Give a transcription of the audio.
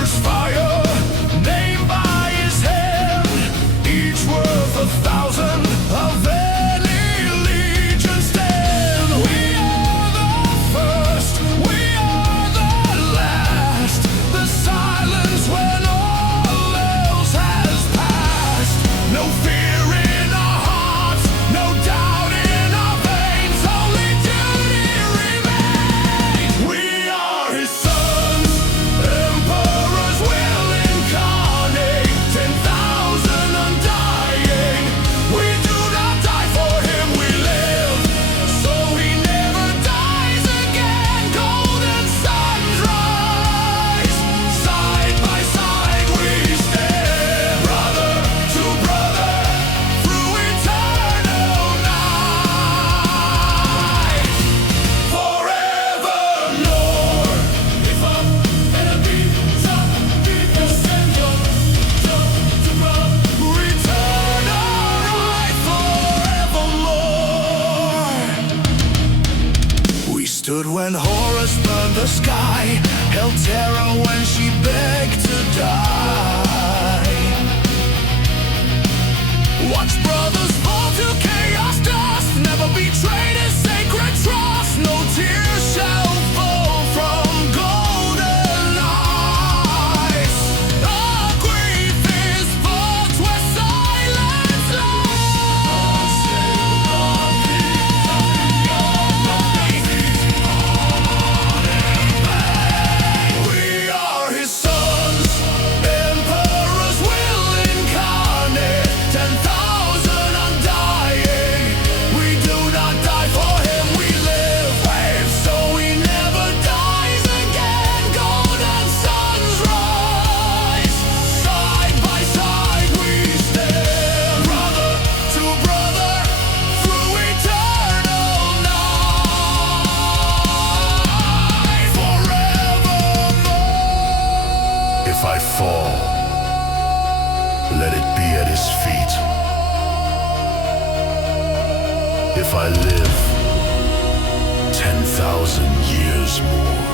first fire, named by his hand, each worth 1,000 of any legion stand. We are the first, we are the last, the silence when all else has passed. No fear in our hearts, no doubt in our veins, only duty remains. We are his sons, emperors will incarnate, 10,000 undying. We do not die for him, we live, so he never dies again. Golden suns rise, side by side we stand, brother to brother, through eternal night, forevermore. If I'm enemy, devious and your to brother, eternal right forevermore. We stood when Horus burned the sky, held terror when she begged to die. Watch brothers fall to chaos dust, never betrayed his sacred trust. No tears shall fall from golden eyes. Our grief is thoughts where silence lies. We are his sons, emperors will incarnate, 10,000 undying. We do not die for him, we live, wave, so he never dies again. Golden suns rise, side by side we stand, brother to brother, through eternal night, forevermore. If I fall, let it be at his feet. If I live 10,000 years more,